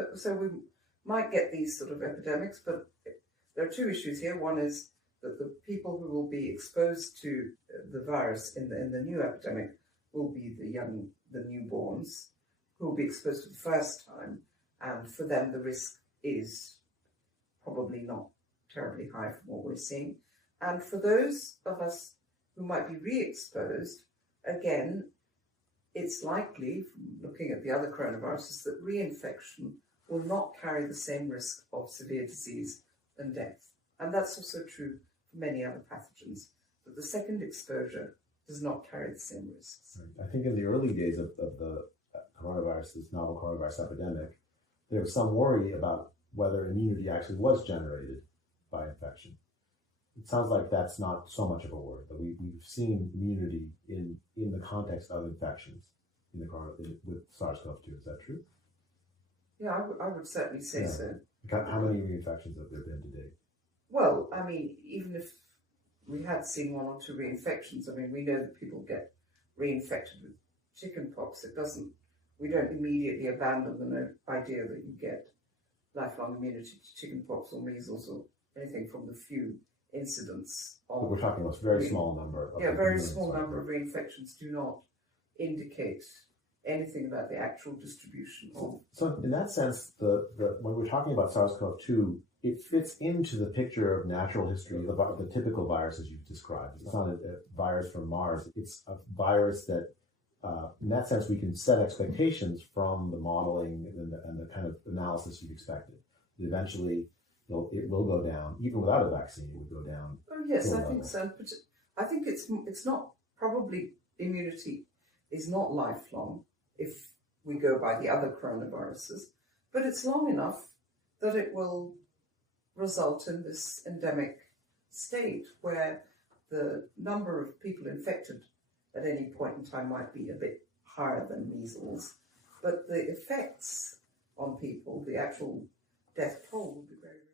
But so we might get these sort of epidemics, but there are two issues here. One is that the people who will be exposed to the virus in the new epidemic will be the newborns, who will be exposed for the first time, and for them the risk is probably not terribly high from what we're seeing. And for those of us who might be re-exposed, again, it's likely, from looking at the other coronaviruses, that reinfection will not carry the same risk of severe disease and death. And that's also true for many other pathogens, that the second exposure does not carry the same risks. I think in the early days of the coronavirus, this novel coronavirus epidemic, there was some worry about whether immunity actually was generated by infection. It sounds like that's not so much of a worry, but we've seen immunity in the context of infections with SARS-CoV-2. Is that true? Yeah, I would certainly say so. How many reinfections have there been to date? Well, I mean, even if we had seen one or two reinfections, I mean, we know that people get reinfected with chickenpox. We don't immediately abandon the idea that you get lifelong immunity to chickenpox or measles or anything from the few incidents of... We're talking about a very small number. Very small number of reinfections do not indicate anything about the actual distribution of... So in that sense, when we're talking about SARS-CoV-2, it fits into the picture of natural history, the typical viruses you've described. It's not a virus from Mars. It's a virus that, in that sense, we can set expectations from the modeling and the kind of analysis you'd expected. Eventually, it will go down. Even without a vaccine, it would go down. Oh, yes, I think so. But I think it's not, probably immunity is not lifelong if we go by the other coronaviruses, but it's long enough that it will result in this endemic state where the number of people infected at any point in time might be a bit higher than measles, but the effects on people, the actual death toll, will be very, very